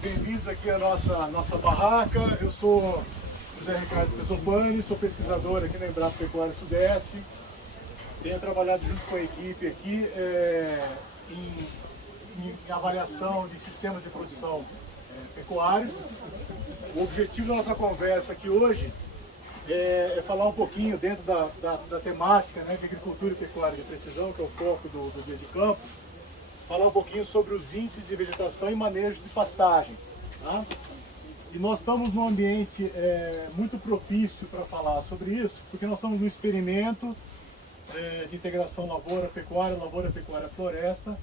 Bem-vindos aqui à nossa barraca. Eu sou José Ricardo Pesopani, sou pesquisador aqui na Embrapa Pecuária Sudeste. Tenho trabalhado junto com a equipe aqui em avaliação de sistemas de produção pecuários. O objetivo da nossa conversa aqui hoje é falar um pouquinho dentro da temática, né, de agricultura e pecuária de precisão, que é o foco do dia de campo, falar um pouquinho sobre os índices de vegetação e manejo de pastagens. Tá? E nós estamos num ambiente muito propício para falar sobre isso, porque nós estamos num experimento de integração lavoura-pecuária-floresta,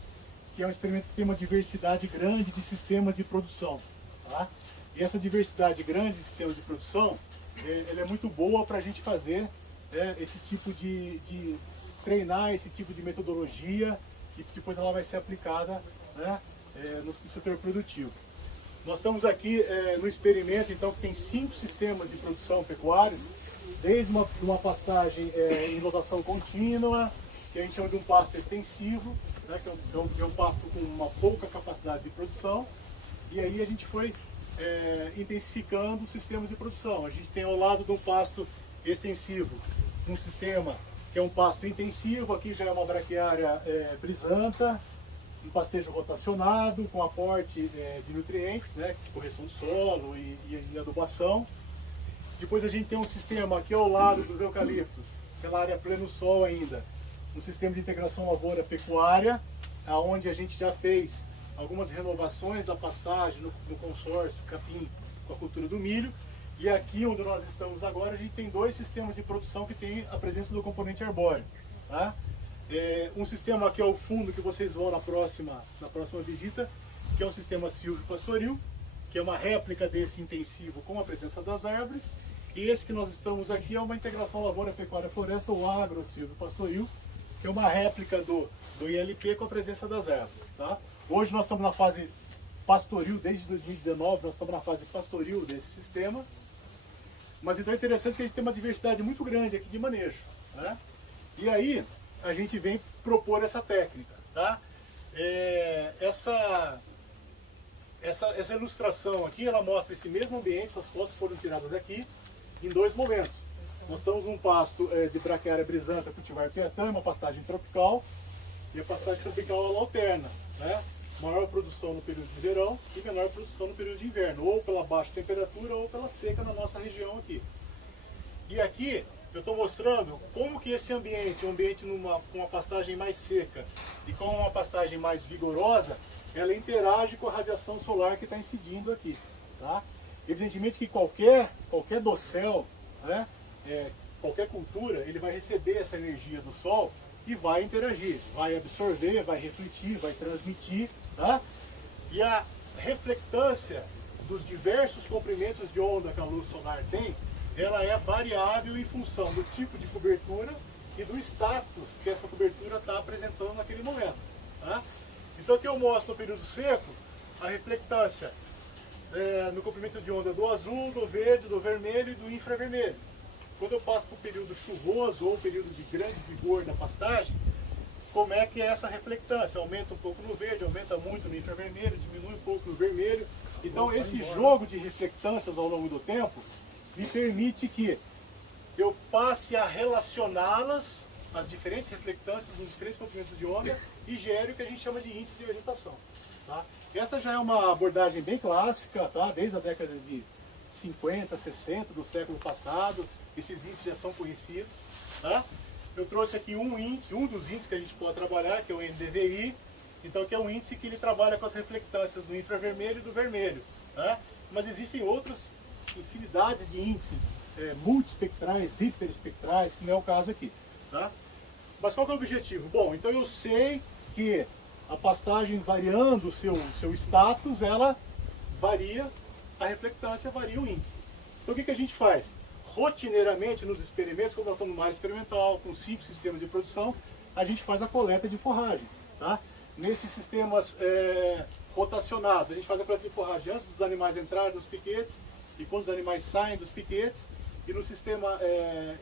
que é um experimento que tem uma diversidade grande de sistemas de produção. Tá? E essa diversidade grande de sistemas de produção, ela é muito boa para a gente fazer esse tipo de treinar esse tipo de metodologia, que depois ela vai ser aplicada, né, no setor produtivo. Nós estamos aqui no experimento, então, que tem 5 sistemas de produção pecuária, desde uma pastagem em rotação contínua, que a gente chama de um pasto extensivo, né, que é um pasto com uma pouca capacidade de produção, e aí a gente foi intensificando os sistemas de produção. A gente tem ao lado de um pasto extensivo um sistema que é um pasto intensivo, aqui já é uma braquiária brisanta, um pastejo rotacionado, com aporte de nutrientes, né, correção do solo e adubação. Depois a gente tem um sistema aqui ao lado dos eucaliptos, aquela área pleno sol ainda, um sistema de integração lavoura-pecuária, onde a gente já fez algumas renovações da pastagem no consórcio capim com a cultura do milho. E aqui onde nós estamos agora, a gente tem 2 sistemas de produção que tem a presença do componente arbóreo. Tá? Um sistema que é o fundo que vocês vão na próxima visita, que é um sistema silvio-pastoril, que é uma réplica desse intensivo com a presença das árvores. E esse que nós estamos aqui é uma integração lavoura-pecuária-floresta, ou agro-silvio-pastoril, que é uma réplica do ILP com a presença das árvores. Tá? Hoje nós estamos na fase pastoril, desde 2019 nós estamos na fase pastoril desse sistema. Mas então é interessante que a gente tem uma diversidade muito grande aqui de manejo. Né? E aí a gente vem propor essa técnica. Tá? Essa ilustração aqui, ela mostra esse mesmo ambiente, essas fotos foram tiradas aqui em 2 momentos. Nós estamos num pasto de braquiária brisanta, cultivar piatã, uma pastagem tropical, e a pastagem tropical ela alterna, né? Maior produção no período de verão e menor produção no período de inverno, ou pela baixa temperatura ou pela seca na nossa região aqui. E aqui eu estou mostrando como que esse ambiente, um ambiente com uma pastagem mais seca e com uma pastagem mais vigorosa, ela interage com a radiação solar que está incidindo aqui. Tá? Evidentemente que qualquer dossel, né, qualquer cultura, ele vai receber essa energia do sol e vai interagir, vai absorver, vai refletir, vai transmitir. Tá? E a reflectância dos diversos comprimentos de onda que a luz solar tem, ela é variável em função do tipo de cobertura e do status que essa cobertura está apresentando naquele momento. Tá? Então aqui eu mostro no período seco a reflectância no comprimento de onda do azul, do verde, do vermelho e do infravermelho. Quando eu passo para o período chuvoso ou período de grande vigor da pastagem, como é que é essa reflectância? Aumenta um pouco no verde, aumenta muito no infravermelho, diminui um pouco no vermelho. Então esse jogo de reflectâncias ao longo do tempo me permite que eu passe a relacioná-las, as diferentes reflectâncias nos diferentes comprimentos de onda, e gere o que a gente chama de índice de vegetação. Tá? Essa já é uma abordagem bem clássica, tá? Desde a década de 50, 60 do século passado. Esses índices já são conhecidos. Tá? Eu trouxe aqui um dos índices que a gente pode trabalhar, que é o NDVI, então, que é um índice que ele trabalha com as reflectâncias do infravermelho e do vermelho. Tá? Mas existem outras infinidades de índices multiespectrais, hiperespectrais, que não é o caso aqui. Tá? Mas qual que é o objetivo? Bom, então eu sei que a pastagem variando o seu status, ela varia, a reflectância varia o índice. Então o que a gente faz? Rotineiramente nos experimentos, como nós estamos mais experimental, com 5 sistemas de produção, a gente faz a coleta de forragem. Tá? Nesses sistemas rotacionados, a gente faz a coleta de forragem antes dos animais entrarem nos piquetes e quando os animais saem dos piquetes. E no sistema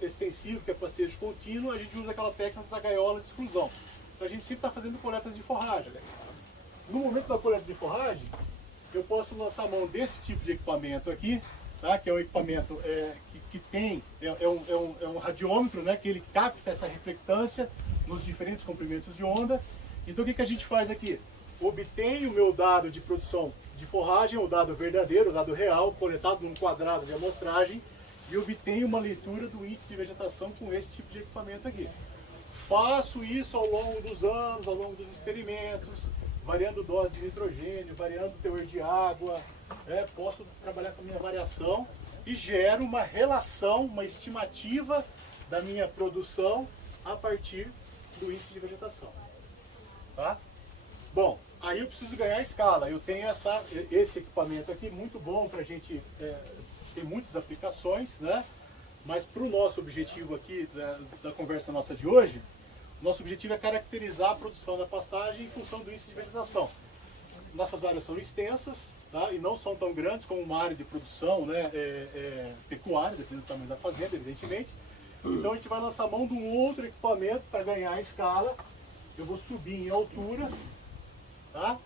extensivo, que é pastejo contínuo, a gente usa aquela técnica da gaiola de exclusão. Então a gente sempre está fazendo coletas de forragem. no momento da coleta de forragem, eu posso lançar a mão desse tipo de equipamento aqui, tá? Que é um equipamento que tem, é um radiômetro, né? Que ele capta essa reflectância nos diferentes comprimentos de onda. Então o que a gente faz aqui? Obtenho o meu dado de produção de forragem, o dado verdadeiro, o dado real, coletado num quadrado de amostragem, e obtenho uma leitura do índice de vegetação com esse tipo de equipamento aqui. Faço isso ao longo dos anos, ao longo dos experimentos, variando dose de nitrogênio, variando teor de água, posso trabalhar com a minha variação e gero uma relação, uma estimativa da minha produção a partir do índice de vegetação. Tá? Bom, aí eu preciso ganhar escala. Eu tenho esse equipamento aqui muito bom para a gente, tem muitas aplicações, né? Mas para o nosso objetivo aqui da conversa nossa de hoje, nosso objetivo é caracterizar a produção da pastagem em função do índice de vegetação. Nossas áreas são extensas, tá? E não são tão grandes como uma área de produção, né? Pecuária, dependendo do tamanho da fazenda, evidentemente. Então a gente vai lançar mão de um outro equipamento para ganhar escala. Eu vou subir em altura, tá?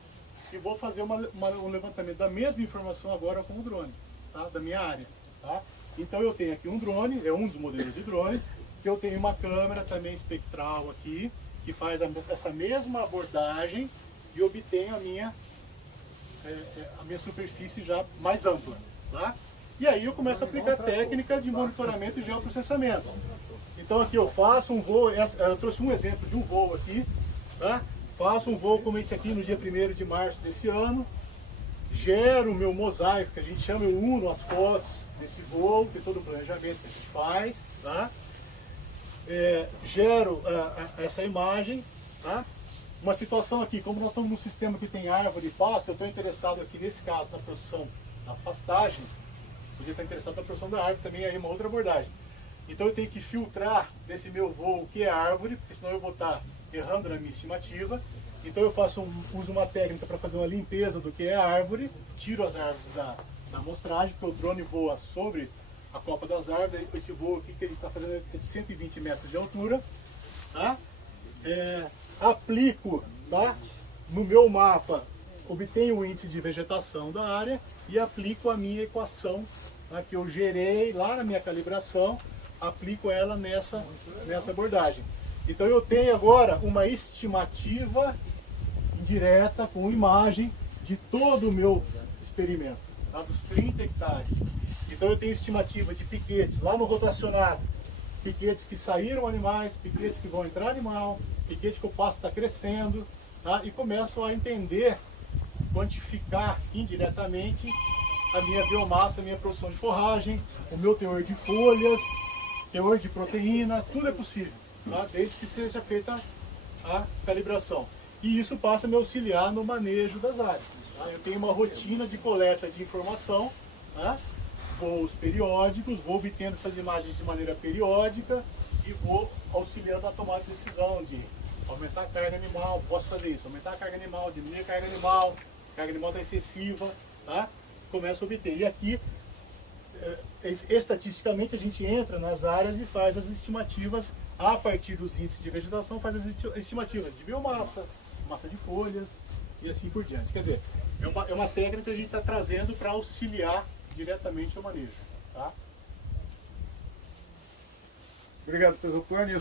E vou fazer um levantamento da mesma informação agora com o drone, tá? Da minha área, tá? Então eu tenho aqui um drone, é um dos modelos de drones, que eu tenho uma câmera também espectral aqui, que faz essa mesma abordagem e obtenho a minha superfície já mais ampla, tá? E aí eu começo a aplicar técnica de monitoramento e geoprocessamento. Então aqui eu faço um voo, eu trouxe um exemplo de um voo aqui, tá? Faço um voo como esse aqui no dia 1º de março desse ano, gero o meu mosaico, que a gente chama, eu uno as fotos desse voo, que é todo o planejamento que a gente faz, tá? Gero essa imagem, tá? Uma situação aqui, como nós estamos num sistema que tem árvore e pasto, eu estou interessado aqui nesse caso na produção da pastagem, podia estar interessado na produção da árvore também, aí uma outra abordagem. Então eu tenho que filtrar desse meu voo o que é árvore, porque senão eu vou estar errando na minha estimativa. Então eu uso uma técnica para fazer uma limpeza do que é árvore, tiro as árvores da amostragem, porque o drone voa sobre a copa das árvores. Esse voo aqui que ele está fazendo é de 120 metros de altura, tá? Aplico, tá? No meu mapa, obtenho o índice de vegetação da área e aplico a minha equação, tá? Que eu gerei lá na minha calibração, aplico ela nessa abordagem. Então eu tenho agora uma estimativa indireta com imagem de todo o meu experimento, tá? Dos 30 hectares. Então eu tenho estimativa de piquetes lá no rotacionado, piquetes que saíram animais, piquetes que vão entrar animal, piquete que o pasto está crescendo, tá? E começo a entender, quantificar indiretamente a minha biomassa, a minha produção de forragem, o meu teor de folhas, teor de proteína, tudo é possível, tá? Desde que seja feita a calibração. E isso passa a me auxiliar no manejo das áreas, tá? Eu tenho uma rotina de coleta de informação, tá? Voos periódicos, vou obtendo essas imagens de maneira periódica e vou auxiliando a tomada de decisão de aumentar a carga animal, posso fazer isso, aumentar a carga animal, diminuir a carga animal está excessiva, tá? Começa a obter. E aqui, estatisticamente, a gente entra nas áreas e faz as estimativas, a partir dos índices de vegetação, faz as estimativas de biomassa, massa de folhas e assim por diante. Quer dizer, é uma técnica que a gente está trazendo para auxiliar diretamente o manejo, tá? Obrigado pelo retorno.